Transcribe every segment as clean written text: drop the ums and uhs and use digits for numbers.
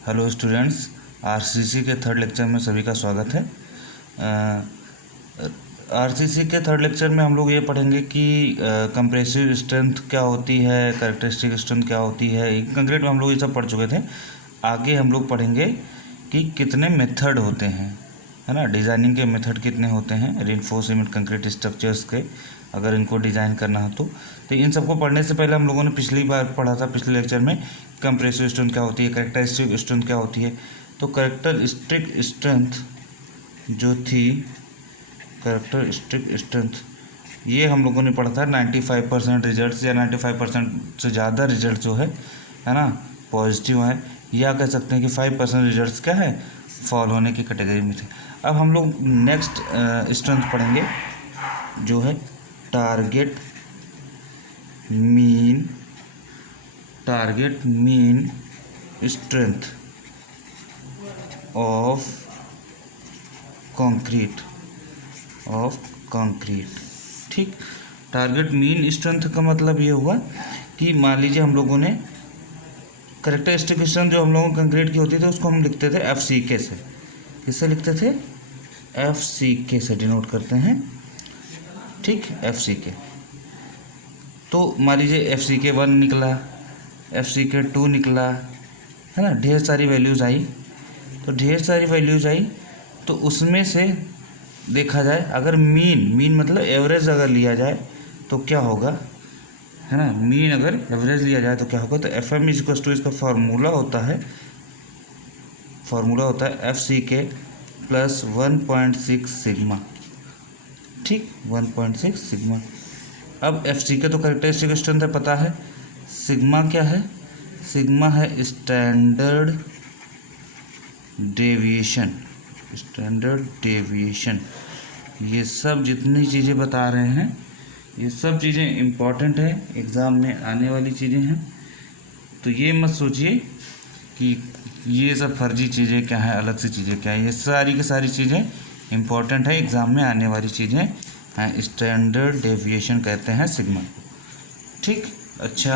Hello students, RCC के third lecture में सभी का स्वागत है। आरसीसी के थर्ड लेक्चर में हम लोग ये पढ़ेंगे कि कंप्रेसिव स्ट्रेंथ क्या होती है, कैरेक्टरिस्टिक स्ट्रेंथ क्या होती है। कंक्रीट में हम लोग ये सब पढ़ चुके थे। आगे हम लोग पढ़ेंगे कि कितने मेथड होते हैं, है ना। डिज़ाइनिंग के मेथड कितने होते हैं रीइंफोर्समेंट कंक्रीट स्ट्रक्चर्स के, अगर इनको डिज़ाइन करना हो तो इन सबको पढ़ने से पहले हम लोगों ने पिछली बार पढ़ा था, पिछले लेक्चर में, कंप्रेसिव स्ट्रेंथ क्या होती है, कैरेक्टरिस्टिक स्ट्रेंथ क्या होती है। तो कैरेक्टरिस्टिक स्ट्रेंथ जो थी, कैरेक्टरिस्टिक स्ट्रेंथ ये हम लोगों ने पढ़ा था 95% रिजल्ट्स या 95% से ज़्यादा रिजल्ट जो है ना, पॉजिटिव है, या कह सकते हैं कि 5% रिजल्ट्स क्या है, फॉल होने की कैटेगरी में थे। अब हम लोग नेक्स्ट स्ट्रेंथ पढ़ेंगे जो है target mean strength of concrete. ठीक, टारगेट मीन स्ट्रेंथ का मतलब ये हुआ कि मान लीजिए हम लोगों ने कैरेक्टरिस्टिक स्ट्रेंथ जो हम लोगों कंक्रीट की होती थी उसको हम लिखते थे FCK से। किससे लिखते थे? FCK से डिनोट करते हैं। ठीक, FCK। तो मान लीजिए FCK 1 निकला, FCK 2 निकला, है ना। ढेर सारी वैल्यूज़ आई, तो उसमें से देखा जाए, अगर मीन मतलब एवरेज अगर लिया जाए तो क्या होगा, है ना। मीन अगर एवरेज लिया जाए तो क्या होगा, तो FM इक्वल्स टू इसका फार्मूला होता है FCK प्लस 1.6 सिग्मा। ठीक, 1.6 सिग्मा। अब FCK तो कैरेक्टरिस्टिक स्ट्रेंथ है, पता है। सिग्मा क्या है? सिग्मा है स्टैंडर्ड डेविएशन। ये सब जितनी चीज़ें बता रहे हैं, ये सब चीज़ें इम्पॉर्टेंट है, एग्ज़ाम में आने वाली चीज़ें हैं। तो ये मत सोचिए कि ये सब फर्जी चीज़ें क्या हैं, अलग सी चीज़ें क्या हैं। ये सारी की सारी चीज़ें इम्पॉर्टेंट है, एग्ज़ाम में आने वाली चीज़ें हैं। स्टैंडर्ड डेविएशन कहते हैं सिग्मा। ठीक, अच्छा,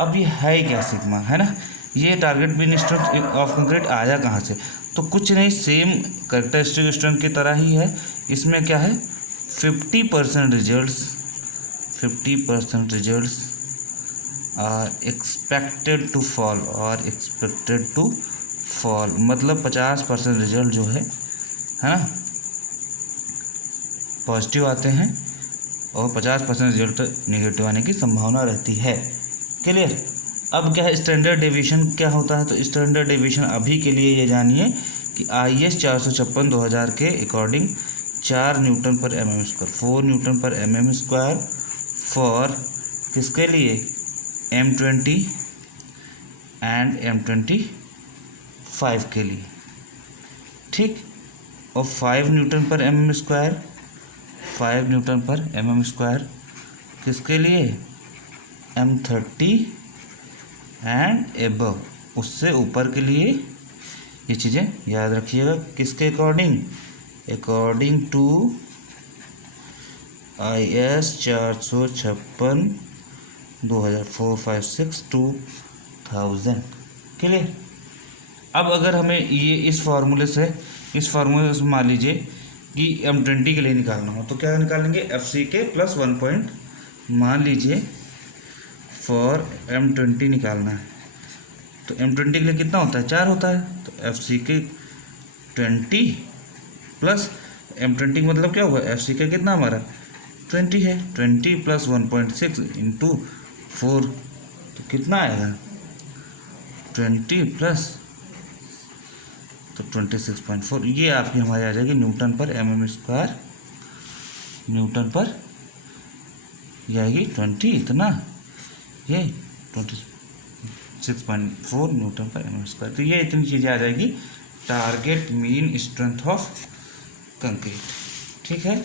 अब ये है क्या सिग्मा, है ना। ये target mean strength of concrete आया कहाँ से? तो कुछ नहीं, सेम कैरेक्टरिस्टिक स्ट्रेंथ की तरह ही है। इसमें क्या है, 50% results are expected to fall, मतलब 50% रिजल्ट जो है ना, पॉजिटिव आते हैं और 50% रिजल्ट नेगेटिव आने की संभावना रहती है। क्लियर। अब क्या है, स्टैंडर्ड डेविएशन क्या होता है? तो स्टैंडर्ड डेविएशन अभी के लिए ये जानिए कि IS 456/2000 के अकॉर्डिंग 4 न्यूटन पर mm स्क्वायर, 4 न्यूटन पर mm स्क्वायर फॉर किसके लिए? M20 एंड M25 के लिए। ठीक, और 5 न्यूटन पर mm स्क्वायर, 5 न्यूटन पर mm स्क्वायर किसके लिए? M30 एंड एबव, उससे ऊपर के लिए। ये चीज़ें याद रखिएगा, किसके अकॉर्डिंग टू IS 456/2004-5-6-2000। क्लियर। अब अगर हमें ये इस फार्मूले से मान लीजिए कि M20 के लिए निकालना हो तो क्या निकालेंगे? FCK प्लस 1 पॉइंट, मान लीजिए फॉर M20 निकालना है तो M20 के लिए कितना होता है? 4 होता है। तो FCK 20 प्लस M20 मतलब क्या होगा? FCK कितना हमारा 20 है, 20 प्लस 1.6 इंटू 4, तो कितना आएगा? 20 प्लस तो 26.4। ये आपकी हमारी आ जाएगी न्यूटन पर mm स्क्वायर। न्यूटन पर ये आएगी 20, इतना, ये 26.4 न्यूटन पर mm स्क्वायर। तो ये इतनी चीज़ें आ जाएगी target mean strength of concrete. ठीक है।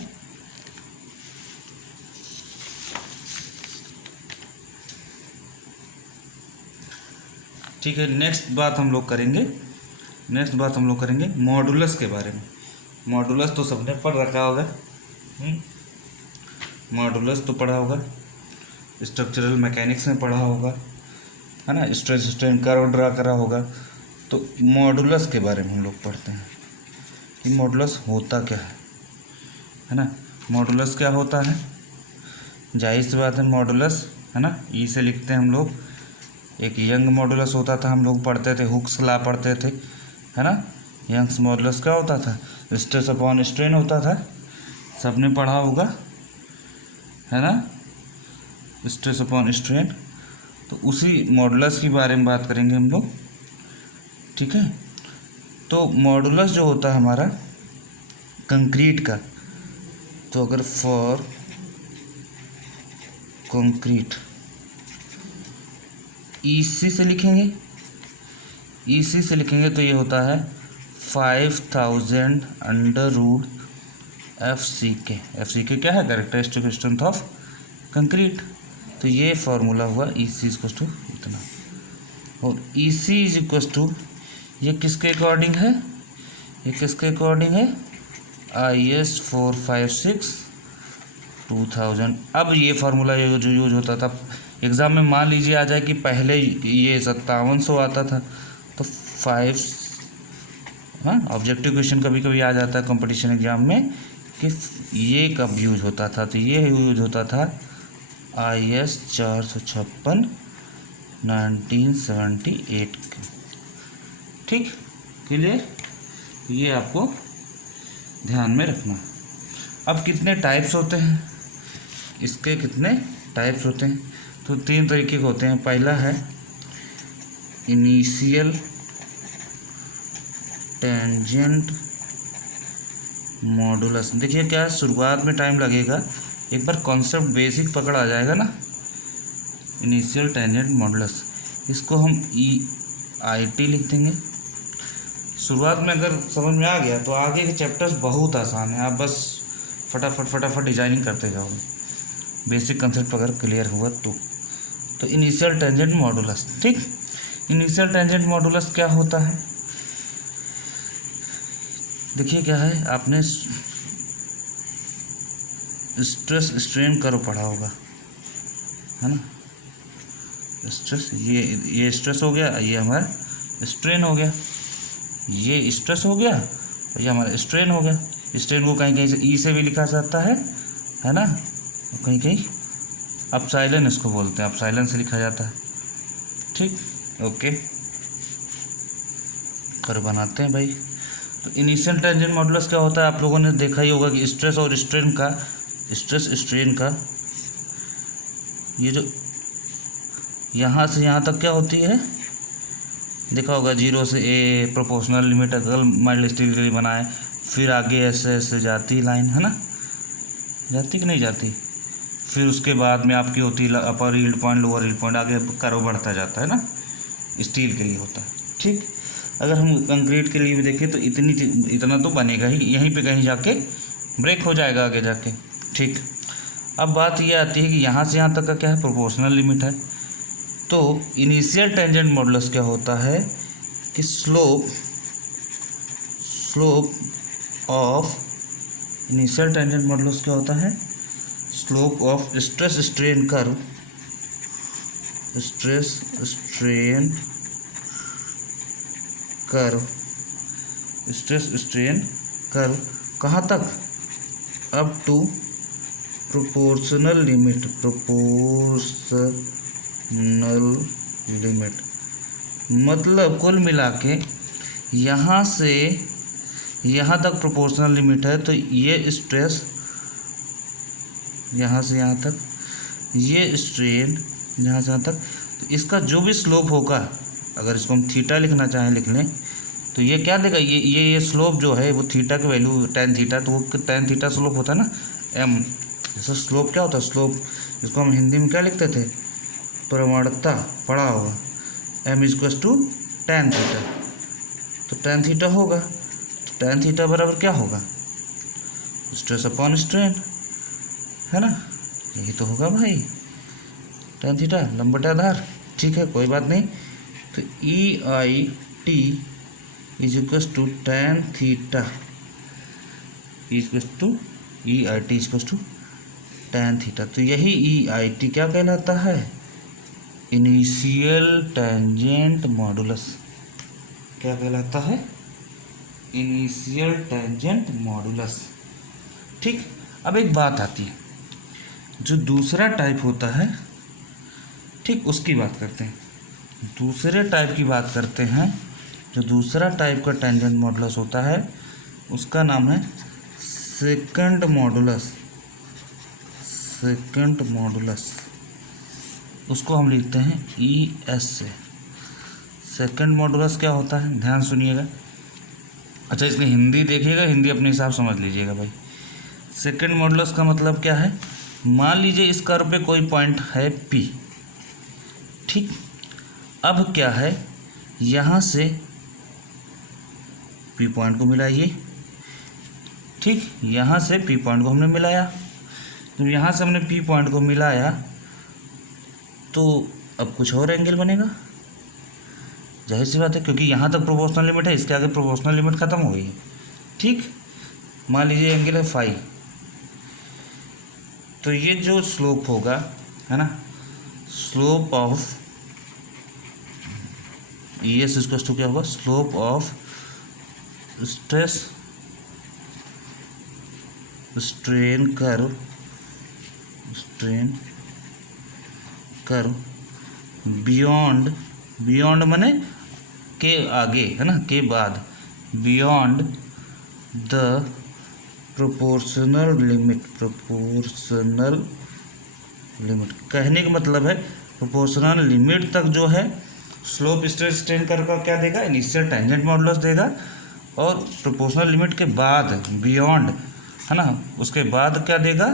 ठीक है, नेक्स्ट बात हम लोग करेंगे मॉडुलस के बारे में। मॉडुलस तो सबने पढ़ रखा होगा, मॉडुलस तो पढ़ा होगा, स्ट्रक्चरल मैकेनिक्स में पढ़ा होगा, है ना। स्ट्रेस स्ट्रेन कर्व ड्रा करा होगा। तो मॉडुलस के बारे में हम लोग पढ़ते हैं कि मॉडुलस होता क्या है ना। मॉडुलस क्या होता है, जाहिर सी बात है मॉडुलस है ना, ई से लिखते हैं हम लोग। एक यंग मॉडुलस होता था, हम लोग पढ़ते थे, हुक्स लॉ पढ़ते थे है ना। यंग्स मॉडुलस क्या होता था, स्ट्रेस अपॉन स्ट्रेन होता था, सबने पढ़ा होगा है ना, स्ट्रेस अपॉन स्ट्रेन। तो उसी मॉडुलस के बारे में बात करेंगे हम लोग, ठीक है। तो मॉडुलस जो होता है हमारा कंक्रीट का, तो अगर फॉर कंक्रीट ईसी से लिखेंगे, ईसी से लिखेंगे तो ये होता है 5000 अंडर रूट एफ सी के। एफ सी के क्या है, कैरेक्टरिस्टिक स्ट्रेंथ ऑफ कंक्रीट। तो ये फॉर्मूला हुआ ई सी इक्वल टू इतना, और ई सी इज इक्वल टू ये किसके अकॉर्डिंग है, ये किसके अकॉर्डिंग है, IS 456/2000। अब ये फार्मूला जो यूज होता था एग्ज़ाम में, मान लीजिए आ जाए कि पहले ये 5700 आता था तो 5, हाँ ऑब्जेक्टिव क्वेश्चन कभी कभी आ जाता है कंपटीशन एग्जाम में कि ये कब यूज होता था, तो ये यूज होता था IS 456 1978 के, ठीक, क्लियर। ये आपको ध्यान में रखना। अब कितने टाइप्स होते हैं इसके, कितने टाइप्स होते हैं, तो 3 तरीके के होते हैं। पहला है इनिशियल टेंजेंट मॉडुलस। देखिए क्या है, शुरुआत में टाइम लगेगा, एक बार कॉन्सेप्ट बेसिक पकड़ आ जाएगा ना। इनिशियल टेंजेंट मॉडुलस, इसको हम EIT लिख देंगे। शुरुआत में अगर समझ में आ गया तो आगे के चैप्टर्स बहुत आसान है, आप बस फटाफट डिजाइनिंग करते जाओगे, बेसिक कंसेप्ट अगर क्लियर हुआ तो इनिशियल टेंजेंट मॉडुलस, ठीक। इनिशियल टेंजेंट मॉडुलस क्या होता है, देखिए क्या है, आपने स्ट्रेस स्ट्रेन कर्व पढ़ा होगा है ना। स्ट्रेस, ये स्ट्रेस हो गया, ये हमारा स्ट्रेन हो गया, ये स्ट्रेस हो गया और ये हमारा स्ट्रेन हो गया। स्ट्रेन को कहीं कहीं से ई से भी लिखा जाता है ना, और कहीं कहीं अपसाइलन इसको बोलते हैं, अपसाइलन से लिखा जाता है, ठीक, ओके। कर बनाते हैं भाई। तो इनिशियल टेंजेंट मॉडुलस क्या होता है, आप लोगों ने देखा ही होगा कि स्ट्रेस और स्ट्रेन का, स्ट्रेस स्ट्रेन का ये जो यहाँ से यहाँ तक क्या होती है, देखा होगा 0 से A प्रोपोर्शनल लिमिट अगर माइल्ड स्टील के लिए बनाए, फिर आगे ऐसे ऐसे जाती लाइन है ना, जाती कि नहीं जाती, फिर उसके बाद में आपकी होती है upper yield point, lower yield point, आगे कर्व बढ़ता जाता है ना, स्टील के लिए होता है, ठीक। अगर हम कंक्रीट के लिए भी देखें तो इतना तो बनेगा ही, यहीं पे कहीं जाके ब्रेक हो जाएगा आगे जाके, ठीक। अब बात ये आती है कि यहाँ से यहाँ तक का क्या है, प्रोपोर्शनल लिमिट है। तो इनिशियल टेंजेंट मॉडुलस क्या होता है कि slope of, initial tangent modulus क्या होता है, slope of stress strain curve, stress strain curve, stress strain curve कहाँ तक, अप टू प्रोपोर्शनल लिमिट, मतलब कुल मिला के यहाँ से यहाँ तक प्रोपोर्शनल लिमिट है, तो ये स्ट्रेस यहाँ से यहाँ तक, ये स्ट्रेन यहाँ से यहाँ तक, तो इसका जो भी स्लोप होगा, अगर इसको हम थीटा लिखना चाहें लिख लें, तो ये क्या देगा, ये स्लोप जो है वो थीटा की वैल्यू tan थीटा, तो वो tan थीटा स्लोप होता है ना m। जैसे स्लोप क्या होता है, स्लोप इसको हम हिंदी में क्या लिखते थे, प्रवणता, पढ़ा होगा, m equals to tan theta, तो tan थीटा होगा, तो tan थीटा बराबर क्या होगा, स्ट्रेस अपॉन स्ट्रेन, है ना, यही तो होगा भाई, tan थीटा लंबट आधार, ठीक है, कोई बात नहीं। तो EIT is equals to tan theta, equals to EIT equals to tan theta, तो यही EIT क्या कहलाता है, इनिशियल टेंजेंट मॉडुलस क्या कहलाता है? Initial tangent modulus. ठीक, अब एक बात आती है, जो दूसरा टाइप होता है, ठीक, उसकी बात करते हैं। दूसरे टाइप की बात करते हैं। जो दूसरा टाइप का टेंजेंट मॉडुलस होता है उसका नाम है सेकंड मॉडुलस। सेकंड मॉडुलस, उसको हम लिखते हैं ES से। सेकंड मॉडुलस क्या होता है, ध्यान सुनिएगा। अच्छा, इसकी हिंदी देखिएगा, हिंदी अपने हिसाब समझ लीजिएगा भाई। सेकंड मॉडुलस का मतलब क्या है? मान लीजिए इस कर्व पे कोई पॉइंट है P, ठीक। अब क्या है, यहाँ से P पॉइंट को मिलाइए, ठीक। यहाँ से P पॉइंट को हमने मिलाया, तो यहाँ से हमने P पॉइंट को मिलाया, तो अब कुछ और एंगल बनेगा, जाहिर सी बात है, क्योंकि यहाँ तक प्रोपोर्शनल लिमिट है, इसके आगे प्रोपोर्शनल लिमिट ख़त्म हो गई है, ठीक। मान लीजिए एंगल है फाई, तो ये जो स्लोप होगा, है ना, स्लोप ऑफ ES इसको क्या होगा? Slope of stress strain curve, strain curve beyond, beyond माने के आगे, है ना, के बाद, beyond the proportional limit. Proportional limit कहने का मतलब है प्रोपोर्शनल लिमिट तक जो है स्लोप स्ट्रेस स्ट्रेन कर्व का क्या देगा? इनिशियल टेंजेंट मॉडुलस देगा। और प्रोपोर्शनल लिमिट के बाद, बियॉन्ड, है ना, उसके बाद क्या देगा?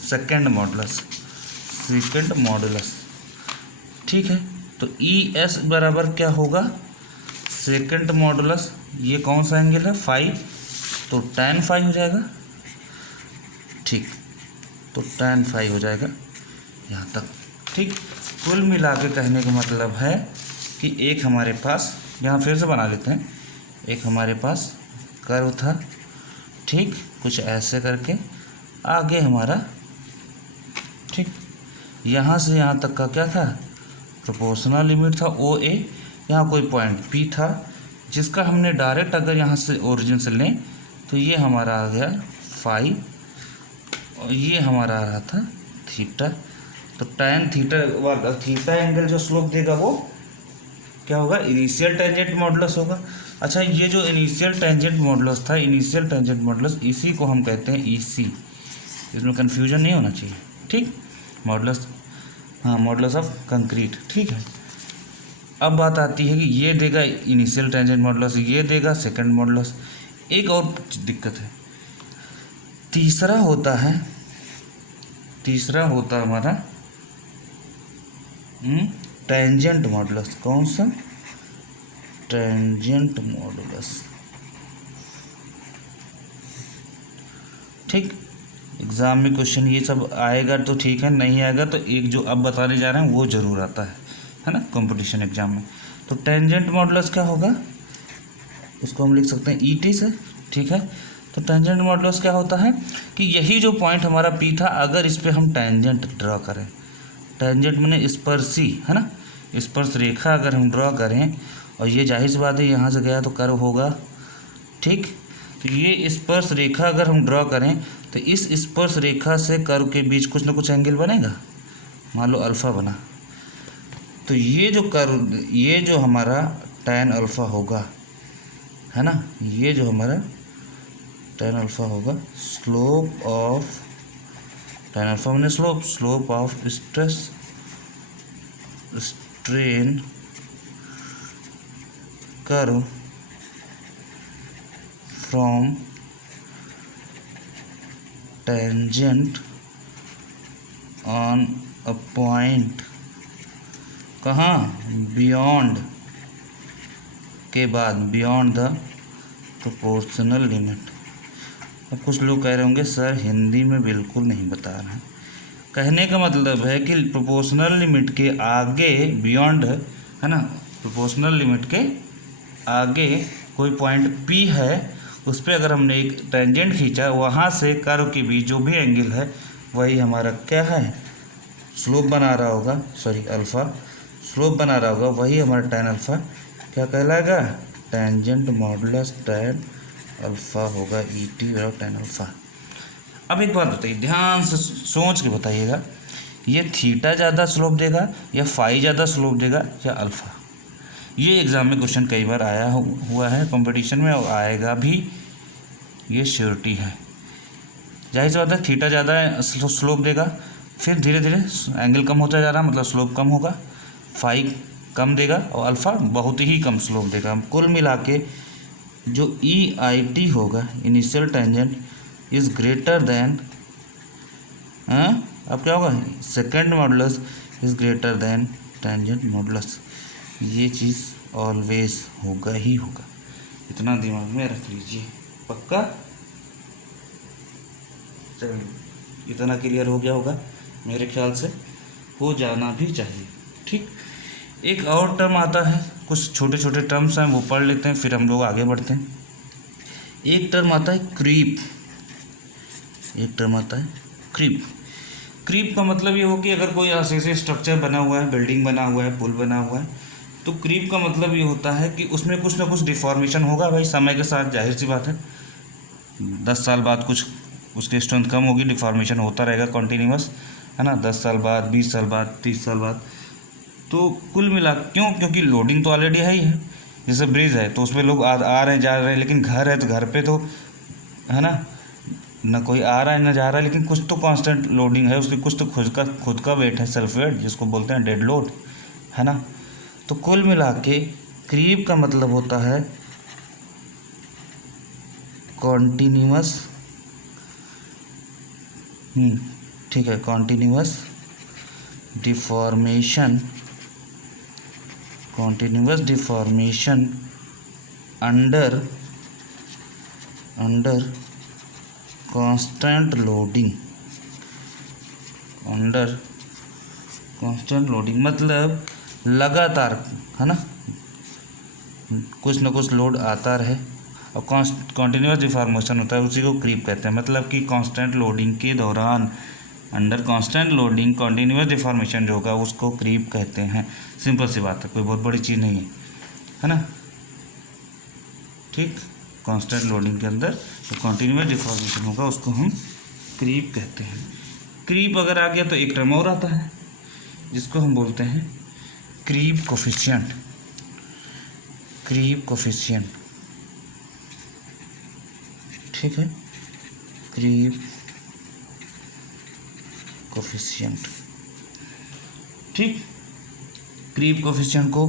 सेकंड मॉडुलस, सेकंड मॉडुलस, ठीक है। तो ES बराबर क्या होगा? सेकंड मॉडुलस, ये कौन सा एंगल है? फाई, तो tan फाई हो जाएगा, ठीक। तो tan फाई हो जाएगा यहाँ तक, ठीक। कुल मिला के कहने का मतलब है कि एक हमारे पास, यहाँ फिर से बना लेते हैं, एक हमारे पास कर्व था, ठीक, कुछ ऐसे करके आगे हमारा, ठीक, यहाँ से यहाँ तक का क्या था? प्रोपोर्शनल लिमिट था OA। यहाँ कोई पॉइंट P था, जिसका हमने डायरेक्ट अगर यहाँ से ओरिजिन से लें तो ये हमारा आ गया फाई, और ये हमारा आ रहा था थीटा। तो tan थीटा वाला थीटा एंगल जो स्लोप देगा वो क्या होगा? इनिशियल टेंजेंट मॉडुलस होगा। अच्छा, ये जो इनिशियल टेंजेंट मॉडुलस था, इनिशियल टेंजेंट मॉडुलस, इसी को हम कहते हैं EC। इसमें कन्फ्यूजन नहीं होना चाहिए, ठीक। मॉडुलस, हाँ, मॉडुलस ऑफ कंक्रीट, ठीक है। अब बात आती है कि ये देगा इनिशियल टेंजेंट मॉडुलस, ये देगा सेकंड मॉडुलस। एक और दिक्कत है, तीसरा होता हमारा टेंजेंट मॉडुलस। कौन सा? टेंजेंट मॉडुलस, ठीक। एग्ज़ाम में क्वेश्चन ये सब आएगा तो ठीक है, नहीं आएगा तो एक जो अब बताने जा रहे हैं वो ज़रूर आता है ना, कंपटीशन एग्जाम में। तो टेंजेंट मॉडुलस क्या होगा? उसको हम लिख सकते हैं ET से, ठीक है। तो टेंजेंट मॉडुलस क्या होता है कि यही जो पॉइंट हमारा P था, अगर इस पर हम टेंजेंट ड्रॉ करें, टेंजेंट माने स्पर्शी, है ना, स्पर्श रेखा अगर हम ड्रॉ करें, और ये जाहिर सी बात है यहाँ से गया तो कर्व होगा, ठीक। तो ये स्पर्श रेखा अगर हम ड्रॉ करें तो इस स्पर्श रेखा से कर्व के बीच कुछ ना कुछ एंगल बनेगा, मान लो अल्फ़ा बना, तो ये जो कर्व, ये जो हमारा tan अल्फ़ा होगा, है ना, ये जो हमारा tan अल्फ़ा होगा, स्लोप ऑफ, tan अल्फ़ा मैंने slope, slope of stress strain curve from tangent on a point, कहाँ? बियॉन्ड के बाद, बियॉन्ड द प्रोपोर्शनल लिमिट। अब कुछ लोग कह रहे होंगे सर हिंदी में बिल्कुल नहीं बता रहे हैं। कहने का मतलब है कि प्रोपोर्शनल लिमिट के आगे, बियॉन्ड, है ना, प्रोपोर्शनल लिमिट के आगे कोई पॉइंट P है, उस पर अगर हमने एक टेंजेंट खींचा, वहाँ से कर्व के बीच जो भी एंगल है वही हमारा क्या है? स्लोप बना रहा होगा, सॉरी अल्फ़ा, स्लोप बना रहा होगा, वही हमारा tan अल्फ़ा क्या कहलाएगा, टेंजेंट मॉडुलस टैन अल्फ़ा होगा ET और टैन अल्फ़ा। अब एक बात बताइए, ध्यान से सोच के बताइएगा, ये थीटा ज़्यादा स्लोप देगा या फाई ज़्यादा स्लोप देगा या अल्फ़ा। ये एग्ज़ाम में क्वेश्चन कई बार आया हुआ है कंपटीशन में, और आएगा भी, ये श्योरिटी है। जाहिर सी बात है, थीटा ज़्यादा स्लोप देगा, फिर धीरे धीरे एंगल कम होता जा रहा है, मतलब स्लोप कम होगा, फाई कम देगा और अल्फ़ा बहुत ही कम स्लोप देगा। कुल मिला के जो EIT होगा, initial tangent, is greater than, अब क्या होगा, second modulus is greater than tangent modulus. ये चीज़ ऑलवेज होगा ही होगा, इतना दिमाग में रख लीजिए, पक्का। चलिए, इतना क्लियर हो गया होगा, मेरे ख्याल से हो जाना भी चाहिए, ठीक। एक और टर्म आता है, कुछ छोटे छोटे टर्म्स हैं वो पढ़ लेते हैं, फिर हम लोग आगे बढ़ते हैं। एक टर्म आता है क्रीप, एक टर्म आता है क्रीप। क्रीप का मतलब ये हो कि अगर कोई ऐसे स्ट्रक्चर बना हुआ है, बिल्डिंग बना हुआ है, पुल बना हुआ है, तो क्रीप का मतलब ये होता है कि उसमें कुछ ना कुछ डिफॉर्मेशन होगा भाई, समय के साथ, जाहिर सी बात है। 10 साल बाद कुछ उसकी स्ट्रेंथ कम होगी, डिफॉर्मेशन होता रहेगा कंटिन्यूअस, है ना। 10 साल बाद, 20 साल बाद, 30 साल बाद। तो कुल मिला, क्योंकि लोडिंग तो ऑलरेडी है ही है। जैसे ब्रिज है तो उसमें लोग आ रहे हैं, जा रहे हैं, लेकिन घर है तो घर पे तो, है ना कोई आ रहा है ना जा रहा है, लेकिन कुछ तो कांस्टेंट लोडिंग है उसकी, कुछ तो खुद का वेट है, सेल्फ वेट, जिसको बोलते हैं डेड लोड, है ना। तो कुल मिला के क्रीप का मतलब होता है कॉन्टीन्यूअस, ठीक है, continuous deformation, continuous deformation under constant loading, under constant loading मतलब लगातार, है ना, कुछ ना कुछ लोड आता रहे, और कॉन्टीन्यूअस डिफॉर्मेशन होता है, उसी को क्रीप कहते हैं। मतलब कि कांस्टेंट लोडिंग के दौरान, under constant loading continuous deformation जो होगा उसको क्रीप कहते हैं। सिंपल सी बात है, कोई बहुत बड़ी चीज़ नहीं है ना, ठीक। कांस्टेंट लोडिंग के अंदर जो कॉन्टीन्यूअस डिफॉर्मेशन होगा उसको हम क्रीप कहते हैं। क्रीप अगर आ गया तो एक टर्म और आता है जिसको हम बोलते हैं क्रीप कोफिशिएंट, क्रीप कोफिशिएंट, ठीक है, क्रीप कोफिशिएंट, ठीक। क्रीप कोफिशिएंट को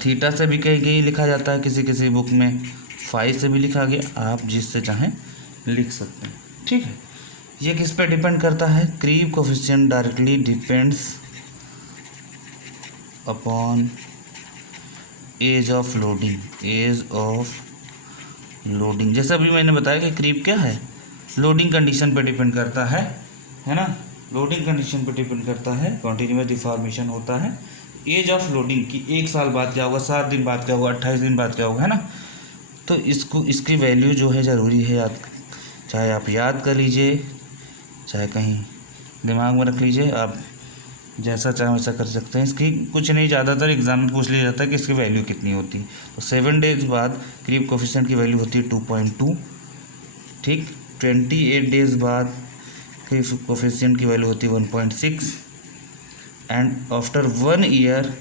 थीटा से भी कहीं कहीं लिखा जाता है, किसी किसी बुक में फाई से भी लिखा गया, आप जिससे चाहें लिख सकते हैं, ठीक है। ये किस पे डिपेंड करता है, creep coefficient directly depends upon age of loading, age of loading. जैसा अभी मैंने बताया कि क्रीप क्या है, लोडिंग कंडीशन पे डिपेंड करता है ना, लोडिंग कंडीशन पे डिपेंड करता है, कॉन्टीन्यूअस डिफॉर्मेशन होता है। एज ऑफ लोडिंग की 1 साल बाद क्या होगा, 7 दिन बाद क्या होगा, 28 दिन बाद क्या होगा, है ना। तो इसकी वैल्यू जो है ज़रूरी है याद, चाहे आप याद कर लीजिए, चाहे कहीं दिमाग में रख लीजिए, आप जैसा चाहे वैसा कर सकते हैं। इसकी कुछ नहीं, ज़्यादातर एग्जाम में पूछ लिया जाता है कि इसकी वैल्यू कितनी होती है। तो 7 डेज बाद क्रीप कोफिशिएंट की वैल्यू होती है 2.2, ठीक। 28 डेज बाद क्रीप कोफिशिएंट की वैल्यू होती है 1.6, एंड आफ्टर 1 ईयर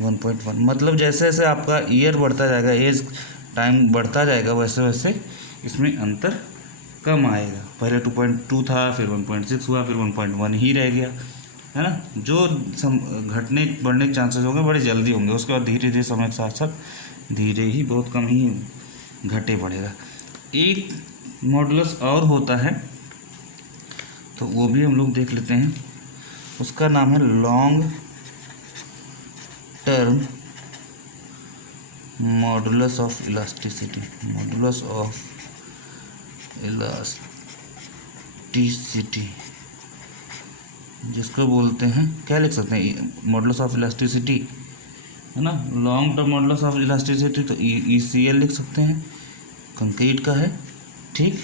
1.1। मतलब जैसे जैसे आपका ईयर बढ़ता जाएगा, एज टाइम बढ़ता जाएगा, वैसे वैसे इसमें अंतर कम आएगा। पहले 2.2 था, फिर 1.6 हुआ, फिर 1.1 ही रह गया, है ना। जो घटने बढ़ने के चांसेस होंगे बड़े जल्दी होंगे, उसके बाद धीरे धीरे समय के साथ साथ धीरे ही, बहुत कम ही घटे बढ़ेगा। एक मॉडुलस और होता है, तो वो भी हम लोग देख लेते हैं, उसका नाम है long term modulus of elasticity, modulus of elasticity, जिसको बोलते हैं, क्या लिख सकते हैं, मॉडुलस ऑफ इलास्टिसिटी, है ना। Long term modulus of elasticity तो ECL लिख सकते हैं, कंक्रीट का है, ठीक,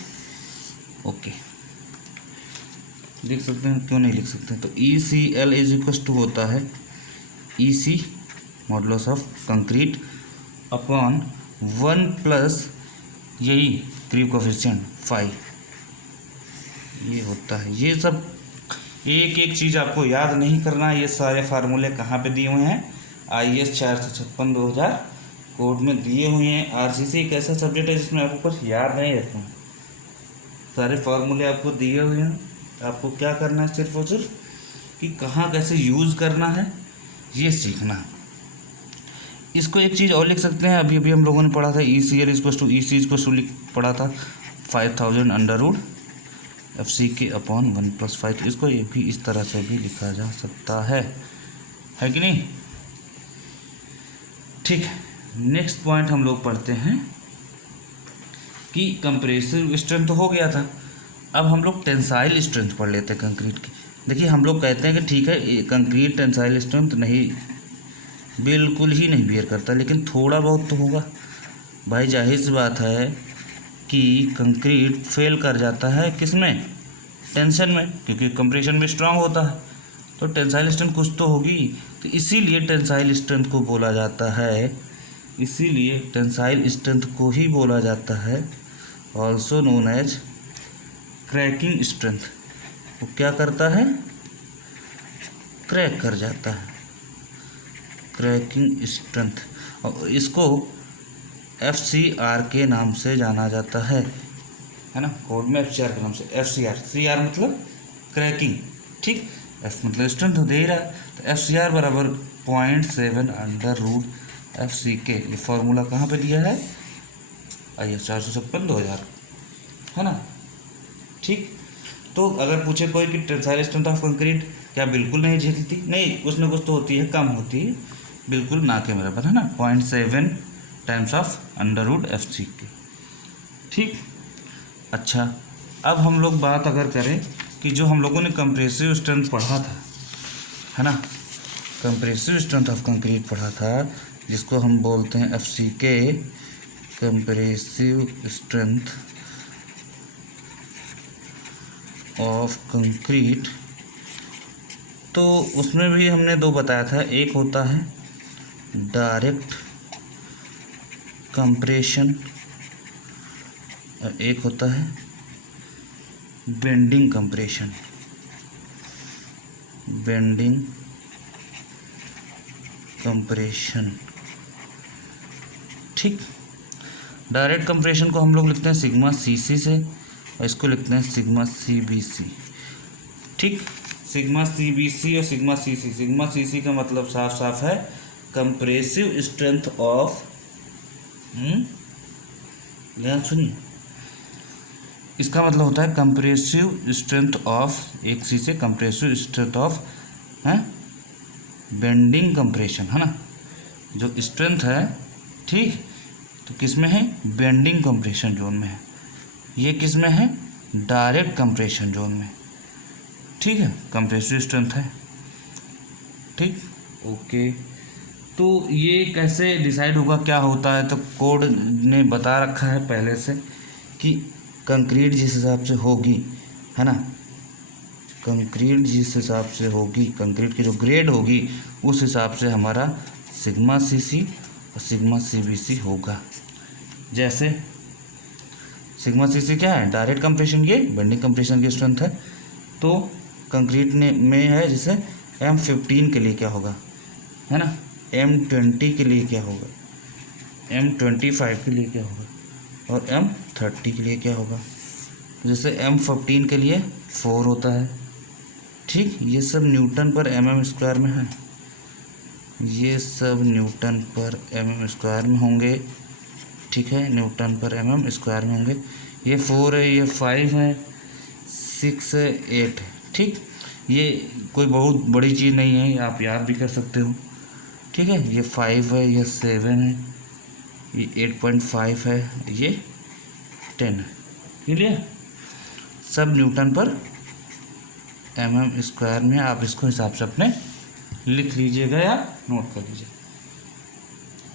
ओके, लिख सकते हैं, क्यों नहीं लिख सकते। तो ECL इज इक्वल टू होता है EC modulus of concrete upon 1 plus यही क्रीप कोफिशिएंट 5, ये होता है। ये सब एक एक चीज़ आपको याद नहीं करना है। ये सारे फार्मूले कहाँ पे दिए हुए हैं? IS 456/2000 कोड में दिए हुए हैं। RCC एक ऐसा सब्जेक्ट है जिसमें आपको कुछ याद नहीं रखना, सारे फार्मूले आपको दिए हुए हैं। आपको क्या करना है, सिर्फ और सिर्फ कि कहाँ कैसे यूज़ करना है ये सीखना है। इसको एक चीज़ और लिख सकते हैं, अभी अभी हम लोगों ने पढ़ा था ECL = EC पढ़ा था 5000 अंडर FCK अपॉन 1 + 5। इसको ये भी इस तरह से भी लिखा जा सकता है कि नहीं? ठीक है, नेक्स्ट पॉइंट हम लोग पढ़ते हैं कि कंप्रेसिव स्ट्रेंथ हो गया था। अब हम लोग टेंसाइल स्ट्रेंथ पढ़ लेते हैं कंक्रीट की। देखिए हम लोग कहते हैं कि ठीक है कंक्रीट टेंसाइल स्ट्रेंथ नहीं, बिल्कुल ही नहीं बियर करता, लेकिन थोड़ा बहुत तो होगा भाई। जाहिर सी बात है कि कंक्रीट फेल कर जाता है किसमें? टेंशन में, क्योंकि कंप्रेशन में स्ट्रांग होता है, तो टेंसाइल स्ट्रेंथ कुछ तो होगी। तो इसीलिए टेंसाइल स्ट्रेंथ को बोला जाता है, इसीलिए टेंसाइल स्ट्रेंथ को ही बोला जाता है also known as cracking strength. वो क्या करता है? क्रैक कर जाता है, क्रैकिंग स्ट्रेंथ। और इसको FCR के नाम से जाना जाता है ना, कोड में FCR के नाम से। CR मतलब क्रैकिंग, ठीक। F मतलब स्ट्रेंथ दे ही रहा है, तो FCR बराबर 0.7 अंडर रूट FCK। ये फॉर्मूला कहाँ पे दिया है? IS 456/2000 है ना, ठीक। तो अगर पूछे कोई कि टेंसाइल स्ट्रेंथ ऑफ कंक्रीट क्या बिल्कुल नहीं झेलती? नहीं, कुछ ना कुछ तो होती है, कम होती है, बिल्कुल ना के बराबर है ना, 0.7 times of under root FCK, ठीक। अच्छा, अब हम लोग बात अगर करें कि जो हम लोगों ने कंप्रेसिव स्ट्रेंथ पढ़ा था, है ना, कंप्रेसिव स्ट्रेंथ ऑफ कंक्रीट पढ़ा था, जिसको हम बोलते हैं FCK, compressive strength of concrete. तो उसमें भी हमने दो बताया था, एक होता है डायरेक्ट कंप्रेशन और एक होता है बेंडिंग कंप्रेशन। बेंडिंग कंप्रेशन, ठीक। डायरेक्ट कंप्रेशन को हम लोग लिखते हैं सिग्मा CC से, और इसको लिखते हैं सिग्मा CBC, ठीक। सिग्मा CBC और सिग्मा CC। सिग्मा CC का मतलब साफ साफ है कंप्रेसिव स्ट्रेंथ ऑफ, ध्यान सुनिए, इसका मतलब होता है कंप्रेसिव स्ट्रेंथ ऑफ, एक सी से कंप्रेसिव स्ट्रेंथ ऑफ है बेंडिंग कंप्रेशन, है ना, जो स्ट्रेंथ है, ठीक। तो किस में है? बेंडिंग कंप्रेशन जोन में है। ये किस में है? डायरेक्ट कंप्रेशन जोन में, ठीक है, कंप्रेसिव स्ट्रेंथ है, ठीक, ओके। तो ये कैसे डिसाइड होगा क्या होता है? तो कोड ने बता रखा है पहले से कि कंक्रीट जिस हिसाब से होगी, है ना, कंक्रीट जिस हिसाब से होगी, कंक्रीट की जो ग्रेड होगी उस हिसाब से हमारा सिग्मा CC और सिग्मा CBC होगा। जैसे सिग्मा CC क्या है? डायरेक्ट कंप्रेशन, ये बेंडिंग कंप्रेशन की स्ट्रेंथ है। तो कंक्रीट में है, जैसे M15 के लिए क्या होगा, है ना, M20 के लिए क्या होगा, M25 के लिए क्या होगा, और M30 के लिए क्या होगा। जैसे M15 के लिए 4 होता है, ठीक। ये सब न्यूटन पर mm² में है, ये सब न्यूटन पर mm² में होंगे, ठीक है, न्यूटन पर mm² में होंगे। ये 4 है, ये 5 है, 6 है, 8 है, ठीक। ये कोई बहुत बड़ी चीज़ नहीं है, आप याद भी कर सकते हो, ठीक है। ये 5 है, ये 7 है, ये 8.5 है, ये 10 है, क्लियर। सब न्यूटन पर mm² में, आप इसको हिसाब से अपने लिख लीजिएगा या नोट कर लीजिए,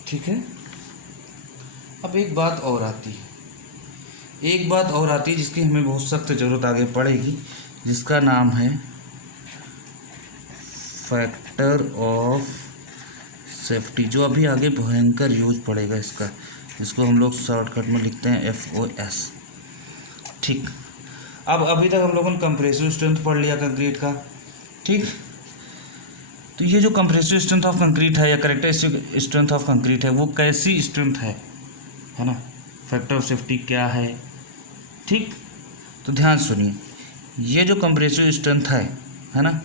ठीक है। अब एक बात और आती है, जिसकी हमें बहुत सख्त ज़रूरत आगे पड़ेगी, जिसका नाम है फैक्टर ऑफ सेफ्टी, जो अभी आगे भयंकर यूज पड़ेगा इसका, इसको हम लोग शॉर्टकट में लिखते हैं FOS। ठीक, अब अभी तक हम लोगों ने कंप्रेसिव स्ट्रेंथ पढ़ लिया कंक्रीट का। ठीक, तो ये जो कंप्रेसिव स्ट्रेंथ ऑफ कंक्रीट है या कैरेक्टरिस्टिक स्ट्रेंथ ऑफ कंक्रीट है, वो कैसी स्ट्रेंथ है ना, फैक्टर ऑफ सेफ्टी क्या है। ठीक, तो ध्यान सुनिए, ये जो कंप्रेसिव स्ट्रेंथ है ना,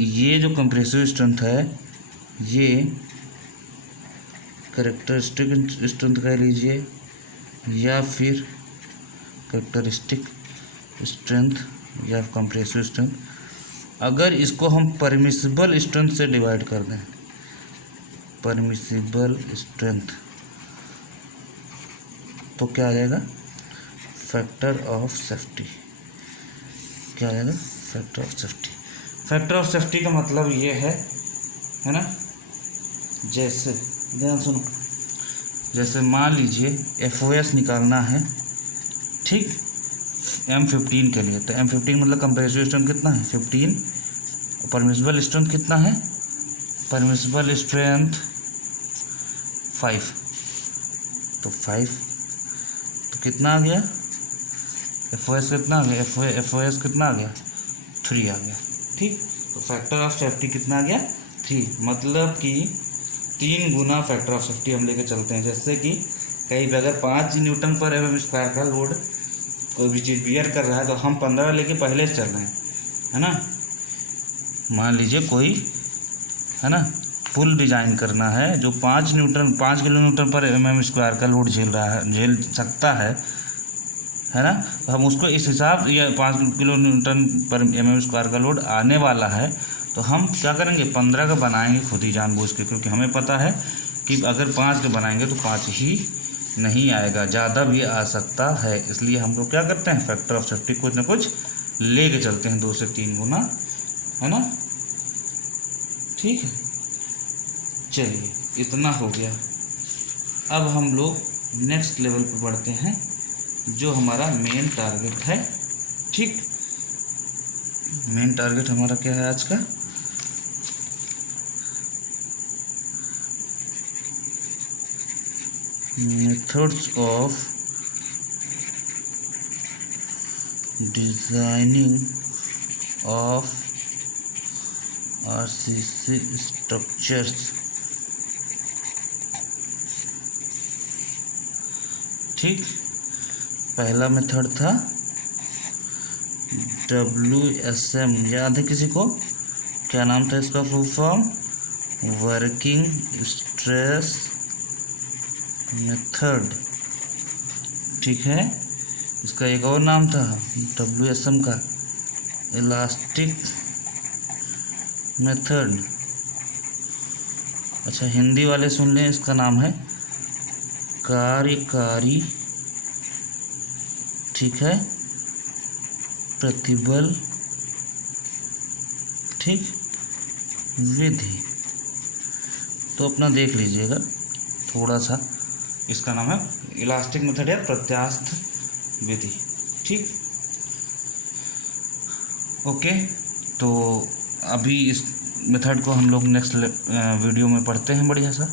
ये जो कंप्रेसिव स्ट्रेंथ है, ये कैरेक्टरिस्टिक स्ट्रेंथ कह लीजिए या फिर कैरेक्टरिस्टिक स्ट्रेंथ या कंप्रेसिव स्ट्रेंथ, अगर इसको हम परमिसिबल स्ट्रेंथ से डिवाइड कर दें, परमिसिबल स्ट्रेंथ, तो क्या आ जाएगा, फैक्टर ऑफ सेफ्टी। क्या आ जाएगा, factor of safety. Factor of safety का मतलब ये है ना, जैसे ध्यान सुनो, जैसे मान लीजिए FOS निकालना है, ठीक, M15 के लिए, तो M15 मतलब कंप्रेसिव स्ट्रेंथ कितना है, 15, और परमिसिबल स्ट्रेंथ कितना है, परमिसिबल स्ट्रेंथ 5, तो 5, तो कितना आ गया, FOS कितना आ गया, FOS कितना आ गया, 3 आ गया। ठीक, तो फैक्टर ऑफ सेफ्टी कितना आ गया, 3, मतलब कि 3 गुना फैक्टर ऑफ सेफ्टी हम लेके चलते हैं। जैसे कि कहीं भी अगर 5 न्यूटन पर mm² का लोड कोई भी चीज़ बियर कर रहा है, तो हम 15 लेके पहले से चल रहे हैं, है ना। मान लीजिए कोई, है ना, पुल डिजाइन करना है जो 5 किलोमीटर पर mm² का लोड झेल सकता है ना, तो हम उसको इस हिसाब, या 5 किलोमीटर पर mm² का लोड आने वाला है, तो हम क्या करेंगे, 15 का बनाएंगे खुद ही जानबूझ के, क्योंकि हमें पता है कि अगर 5 के बनाएंगे तो 5 ही नहीं आएगा, ज़्यादा भी आ सकता है। इसलिए हम लोग क्या करते हैं, फैक्टर ऑफ सेफ्टी कुछ ना कुछ ले के चलते हैं, 2 से 3 गुना, है ना। ठीक है, चलिए इतना हो गया। अब हम लोग नेक्स्ट लेवल पर बढ़ते हैं, जो हमारा मेन टारगेट है। ठीक, मेन टारगेट हमारा क्या है आज का, methods of designing of RCC structures. ठीक, पहला मेथड था WSM, याद है किसी को, क्या नाम था इसका full form, working stress method. ठीक है, इसका एक और नाम था WSM का, इलास्टिक मेथड। अच्छा, हिंदी वाले सुन लें, इसका नाम है कार्यकारी, ठीक है, प्रतिबल, ठीक, विधि। तो अपना देख लीजिएगा थोड़ा सा, इसका नाम है इलास्टिक मेथड या प्रत्यास्थ विधि। ठीक, ओके, तो अभी इस मेथड को हम लोग नेक्स्ट वीडियो में पढ़ते हैं बढ़िया सा।